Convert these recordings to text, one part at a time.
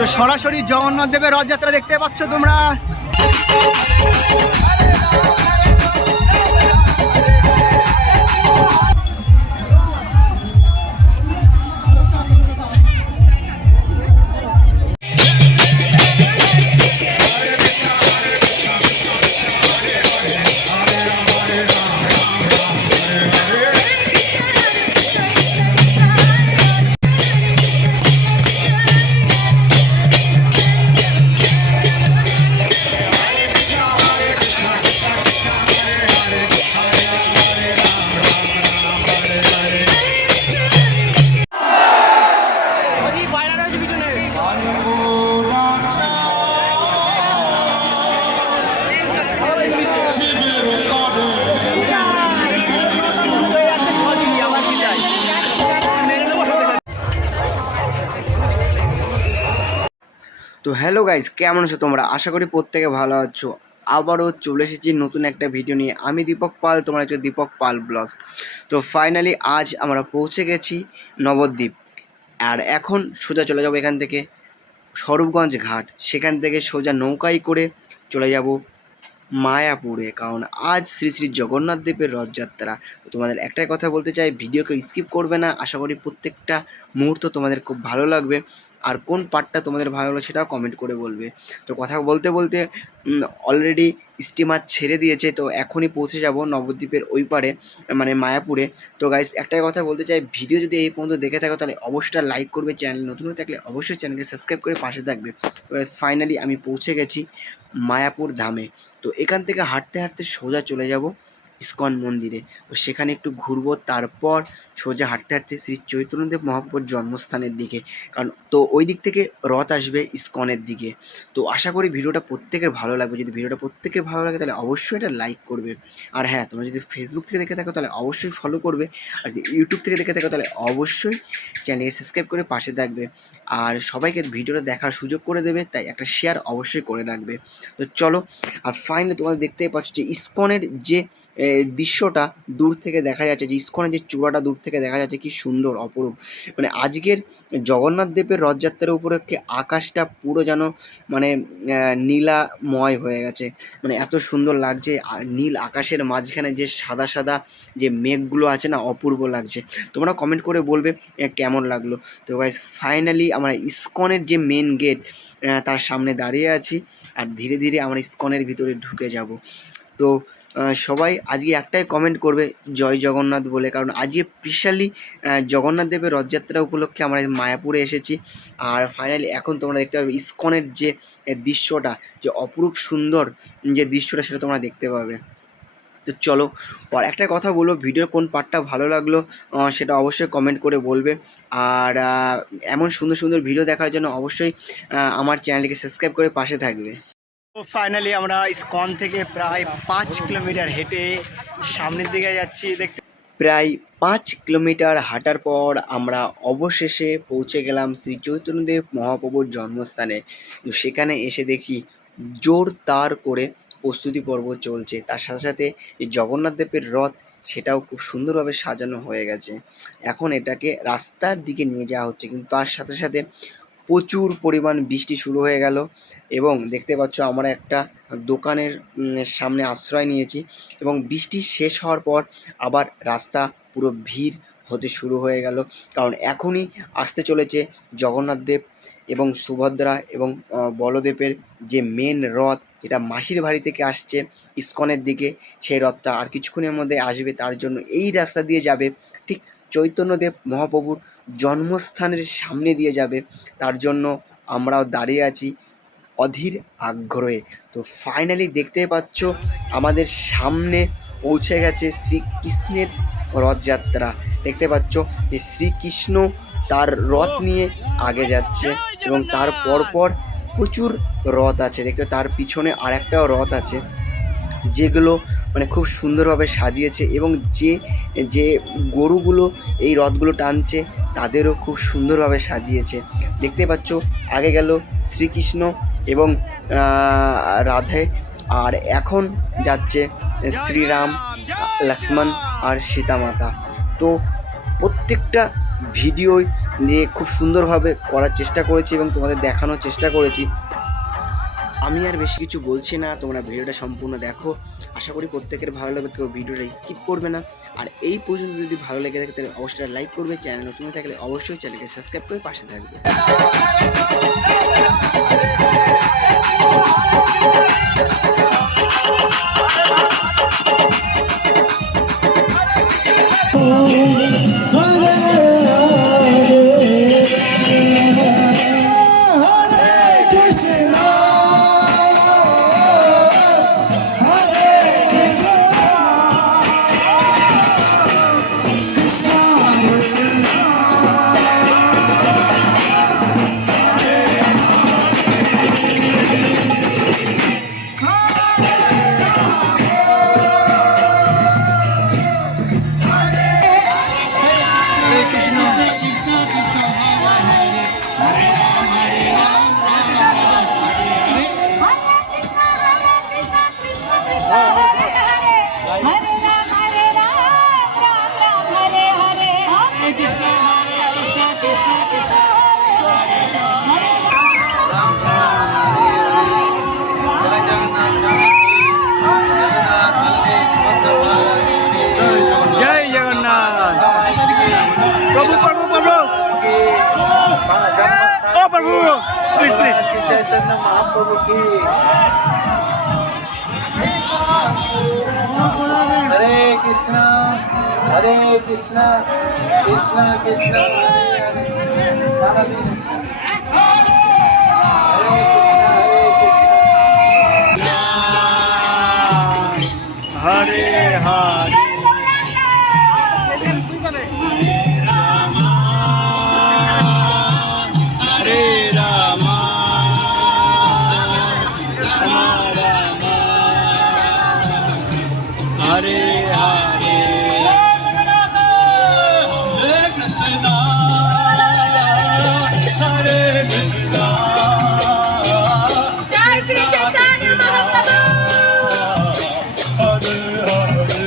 তো সরাসরি জগন্নাথ দেবের রথযাত্রা দেখতে পাচ্ছ তোমরা। তো হ্যালো গাইস, কেমন আছো তোমরা? আশা করি প্রত্যেকে ভালো আছো। আবারও চলে এসেছি নতুন একটা ভিডিও নিয়ে। আমি দীপক পাল, তোমরা হচ্ছে দীপক পাল ব্লগস। তো ফাইনালি আজ আমরা পৌঁছে গেছি নবদ্বীপ। আর এখন সোজা চলে যাবো এখান থেকে স্বরূপগঞ্জ ঘাট। সেখান থেকে সোজা নৌকায় করে চলে যাব মায়াপুরে, কারণ আজ শ্রী শ্রী জগন্নাথ দেবের রথযাত্রা। তো তোমাদের একটাই কথা বলতে চাই, ভিডিওকে স্কিপ করবে না। আশা করি প্রত্যেকটা মুহূর্ত তোমাদের খুব ভালো লাগবে। আর কোন পার্টটা তোমাদের ভালো লাগলো সেটাও কমেন্ট করে বলবে। তো কথা বলতে বলতে অলরেডি স্টিমার ছেড়ে দিয়েছে, তো এখনই পৌঁছে যাব নবদ্বীপের ওই পারে, মানে মায়াপুরে। তো গাইস একটাই কথা বলতে চাই, ভিডিও যদি এই পর্যন্ত দেখে থাকো তাহলে অবশ্যই লাইক করবে, চ্যানেল নতুন হয়ে থাকলে অবশ্যই চ্যানেলকে সাবস্ক্রাইব করে পাশে থাকবে। তো গাইস ফাইনালি আমি পৌঁছে গেছি মায়াপুর ধামে। তো এখান থেকে হাঁটতে হাঁটতে সোজা চলে যাব ইস্কন মন্দিরে। তো সেখানে একটু ঘুরবো, তারপর সোজা হাঁটতে হাঁটতে শ্রী চৈতন্যদেব মহাপ্রভুর জন্মস্থানের দিকে, কারণ তো ওই দিক থেকে রথ আসবে ইস্কনের দিকে। তো আশা করি ভিডিওটা প্রত্যেকের ভালো লাগবে। যদি ভিডিওটা প্রত্যেকের ভালো লাগে তাহলে অবশ্যই এটা লাইক করবে। আর হ্যাঁ, তোমরা যদি ফেসবুক থেকে দেখে থাকো তাহলে অবশ্যই ফলো করবে। আর যদি ইউটিউব থেকে দেখে থাকো তাহলে অবশ্যই চ্যানেলকে সাবস্ক্রাইব করে পাশে থাকবে। আর সবাইকে ভিডিওটা দেখার সুযোগ করে দেবে, তাই একটা শেয়ার অবশ্যই করে রাখবে। তো চলো, আর ফাইনালি তোমরা দেখতেই পাচ্ছ যে ইস্কনের যে দৃশ্যটা দূর থেকে দেখা যাচ্ছে, যে ইস্কনের যে চূড়াটা দূর থেকে দেখা যাচ্ছে, কি সুন্দর অপরূপ। মানে আজকের জগন্নাথ দেবের রথযাত্রার উপলক্ষে আকাশটা পুরো যেন মানে নীলাময় হয়ে গেছে। মানে এত সুন্দর লাগছে। আর নীল আকাশের মাঝখানে যে সাদা সাদা যে মেঘগুলো আছে না, অপূর্ব লাগছে। তোমরা কমেন্ট করে বলবে কেমন লাগলো। তো গাইস ফাইনালি আমরা ইস্কনের যে মেন গেট তার সামনে দাঁড়িয়ে আছি, আর ধীরে ধীরে আমরা ইস্কনের ভিতরে ঢুকে যাব। তো সবাই আজকে একটাই কমেন্ট করবে জয় জগন্নাথ বলে, কারণ আজকে স্পেশালি জগন্নাথ দেবের রথযাত্রা উপলক্ষে আমরা মায়াপুরে এসেছি। আর ফাইনালি এখন তোমরা দেখতে পাবে ইস্কনের যে দৃশ্যটা, যে অপরূপ সুন্দর যে দৃশ্যটা, সেটা তোমরা দেখতে পাবে। তো চলো, আর একটা কথা বলবো, ভিডিওর কোন পার্টটা ভালো লাগলো সেটা অবশ্যই কমেন্ট করে বলবে। আর এমন সুন্দর সুন্দর ভিডিও দেখার জন্য অবশ্যই আমার চ্যানেলকে সাবস্ক্রাইব করে পাশে থাকবে। তো ফাইনালি আমরা ইস্কন থেকে প্রায় 5 কিলোমিটার হেঁটে সামনের দিকে যাচ্ছি। দেখতে প্রায় 5 কিলোমিটার হাঁটার পর আমরা অবশেষে পৌঁছে গেলাম শ্রী চৈতন্যদেব মহাপ্রভুর জন্মস্থানে। তো সেখানে এসে দেখি জোরদার করে প্রস্তুতি পর্ব চলছে। তার সাথে সাথে এই জগন্নাথ দেবের রথ, সেটাও খুব সুন্দরভাবে সাজানো হয়ে গেছে। এখন এটাকে রাস্তার দিকে নিয়ে যাওয়া হচ্ছে, কিন্তু তার সাথে সাথে প্রচুর পরিমাণ বৃষ্টি শুরু হয়ে গেল। এবং দেখতে পাচ্ছ আমরা একটা দোকানের সামনে আশ্রয় নিয়েছি, এবং বৃষ্টি শেষ হওয়ার পর আবার রাস্তা পুরো ভিড় হতে শুরু হয়ে গেল, কারণ এখনই আসতে চলেছে জগন্নাথ দেব এবং সুভদ্রা এবং বলদেবের যে মেন রথ, যেটা মাসির বাড়ি থেকে আসছে ইস্কনের দিকে। সেই রথটা আর কিছুক্ষণের মধ্যে আসবে, তার জন্য এই রাস্তা দিয়ে যাবে, ঠিক চৈতন্যদেব মহাপ্রভুর জন্মস্থানের সামনে দিয়ে যাবে। তার জন্য আমরাও দাঁড়িয়ে আছি অধীর আগ্রহে। তো ফাইনালি দেখতে পাচ্ছ আমাদের সামনে পৌঁছে গেছে শ্রীকৃষ্ণের রথযাত্রা। দেখতে পাচ্ছ যে শ্রীকৃষ্ণ তার রথ নিয়ে আগে যাচ্ছে, এবং তার পরপর প্রচুর রথ আছে। দেখতে তার পিছনে আর একটাও রথ আছে, যেগুলো মানে খুব সুন্দরভাবে সাজিয়েছে। এবং যে যে গরুগুলো এই রথগুলো টানছে তাদেরও খুব সুন্দরভাবে সাজিয়েছে। দেখতে পাচ্ছ আগে গেল শ্রীকৃষ্ণ এবং রাধে, আর এখন যাচ্ছে শ্রীরাম, লক্ষ্মণ আর সীতা মাতা। তো প্রত্যেকটা ভিডিও নিয়ে খুব সুন্দরভাবে করার চেষ্টা করেছি এবং তোমাদের দেখানোর চেষ্টা করেছি। আমি আর বেশি কিছু বলছি না, তোমরা ভিডিওটা সম্পূর্ণ দেখো। আশা করি প্রত্যেকের ভালো লাগবে, কেউ ভিডিওটা স্কিপ করবে না। আর এই পর্যন্ত যদি ভালো লেগে থাকে তাহলে অবশ্যই লাইক করবে, চ্যানেল নতুন থাকলে অবশ্যই চ্যানেলকে সাবস্ক্রাইব করে পাশে থাকবে। चैतन्य महाप्रभु की हरे कृष्णा कृष्णा कृष्णा हरे हरे हरे हरे कृष्णा हरे कृष्णा जय श्री चैतन्य महाप्रभु हरे हरे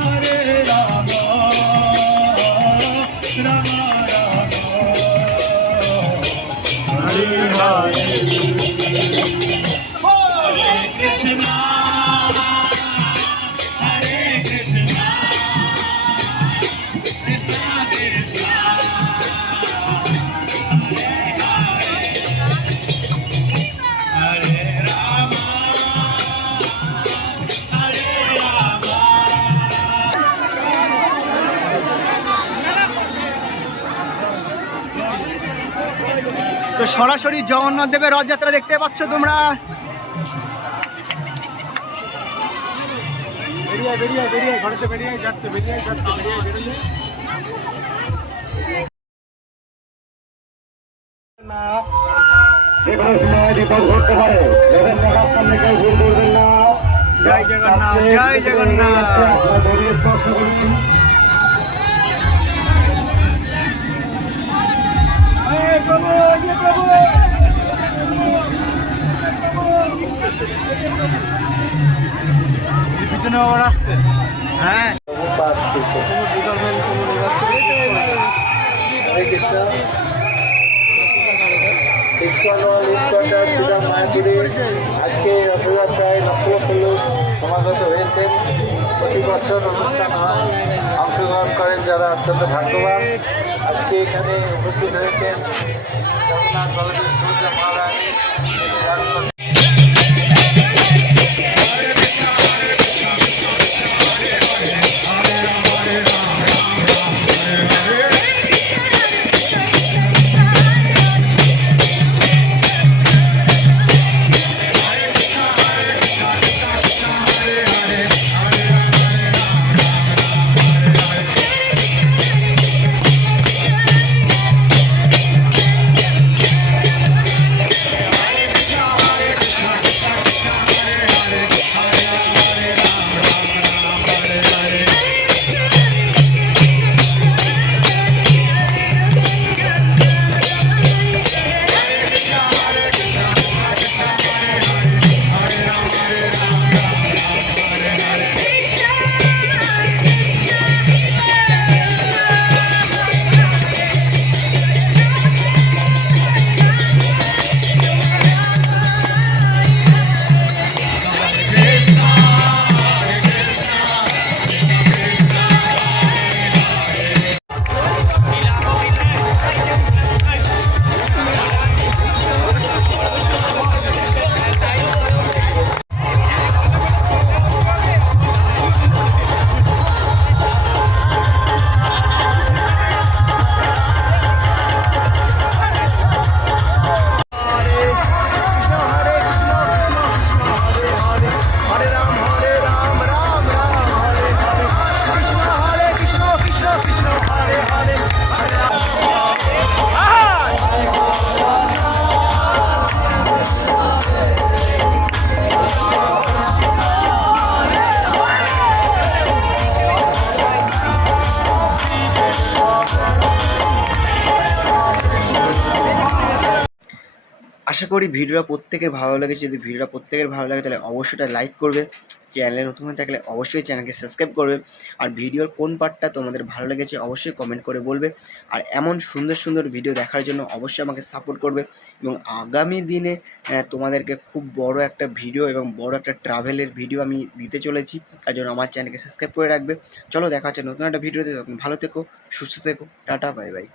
हरे राम राम राम हरे हरे তো সরাসরি জগন্নাথ দেবের রথযাত্রা দেখতে পাচ্ছ তোমরা। জয় জগন্নাথ, জয় জগন্নাথ। পিছনে আবার আসছে। হ্যাঁ আজকে রথযাত্রায় লক্ষ লক্ষ লোক সমাগত হয়েছেন। প্রতি বছর অনুষ্ঠান হয়, অংশগ্রহণ করেন যারা অত্যন্ত ভাগ্যবান। আজকে এখানে উপস্থিত হয়েছেন জগন্নাথ বলদেব সুভদ্রা মহারাজ। আশা করি ভিডিওটা প্রত্যেকের ভালো লেগেছে। যদি ভিডিওটা প্রত্যেকের ভালো লাগে তাহলে অবশ্যই এটা লাইক করবে, চ্যানেলে নতুন হয়ে থাকলে অবশ্যই চ্যানেলকে সাবস্ক্রাইব করবে, আর ভিডিওর কোন পার্টটা তোমাদের ভালো লেগেছে অবশ্যই কমেন্ট করে বলবে। আর এমন সুন্দর সুন্দর ভিডিও দেখার জন্য অবশ্যই আমাকে সাপোর্ট করবে, এবং আগামী দিনে তোমাদেরকে খুব বড় একটা ভিডিও এবং বড় একটা ট্রাভেলের ভিডিও আমি দিতে চলেছি, তার জন্য আমার চ্যানেলকে সাবস্ক্রাইব করে রাখবে। চলো দেখা হচ্ছে নতুন একটা ভিডিওতে, তখন ভালো থেকো, সুস্থ থেকো, টাটা, বাই বাই।